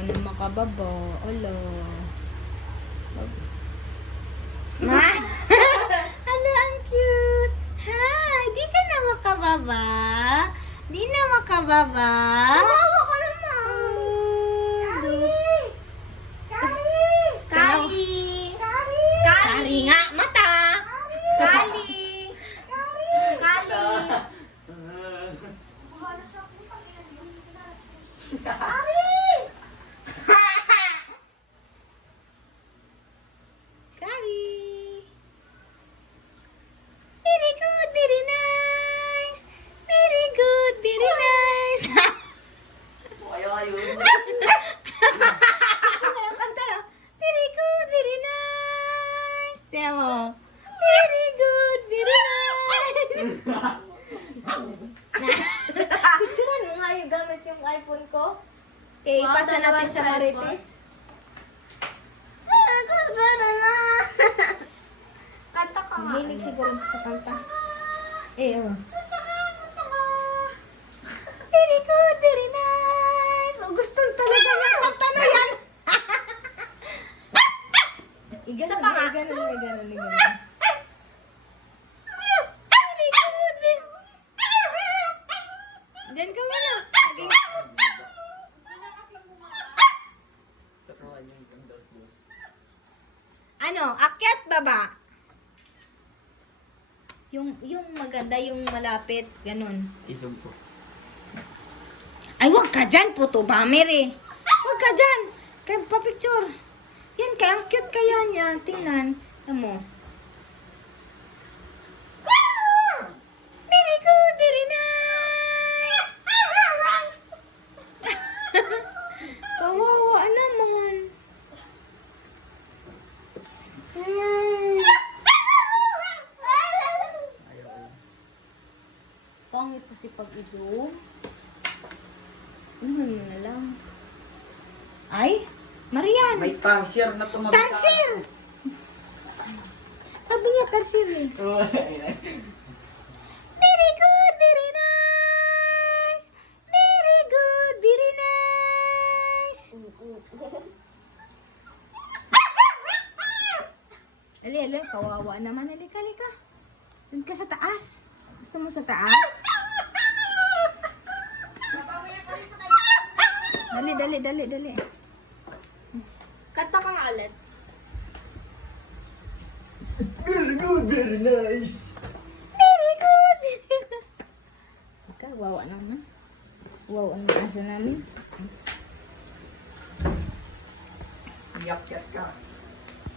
ka na makababa. Ala. Ma? Ala, ang cute. Hi, di ka na makababa? Di na makababa? Kawawa ka naman. Kali! Kari nga, mata. Kali! Kali! Kari. Very good, very nice. Very good, very nice. Ayaw. Ano yung kanta na? Very good, very nice. Tiyan mo. Very good, very nice. Picturean mo nga yung gamit yung iPhone ko. Okay, Wow, ipasa natin dalawang sa Marites. Kanta ka nga. Mahilig siguro sa kanta. Eh, oh. Very good, very nice. Oh, gusto talaga niya kanta na yan. Isa Iganon pa mo, nga. iganon mo, iganon mo, iganon mo. Very good, very... Diyan ka muna. Saging. Ano, akyat baba? Yung maganda, yung malapit, ganun. Isog po. Ay, wag ka dyan, puto bamer eh. Wag ka dyan. Kaya pa-picture. Yan, kaya ang cute kaya niya. Tingnan. Alam mo. Very good, very nice. Kawawa naman. Pangit kasi pag i-zoom. Ano mo na lang. Ay, Marian! May tarsier na tumabi Tarsir! Sabi niya tarsir eh. Very good, very nice! Very good, very nice! Ali, kawawa naman. Halika, halika. Doon ka sa taas. Gusto mo sa taas? Dali, dali, dali, dali. Kanta ka nga ulit. Very good, very nice. Very good, very nice. Ika, wawa naman. Wawa ang aso namin. Yak-yak ka.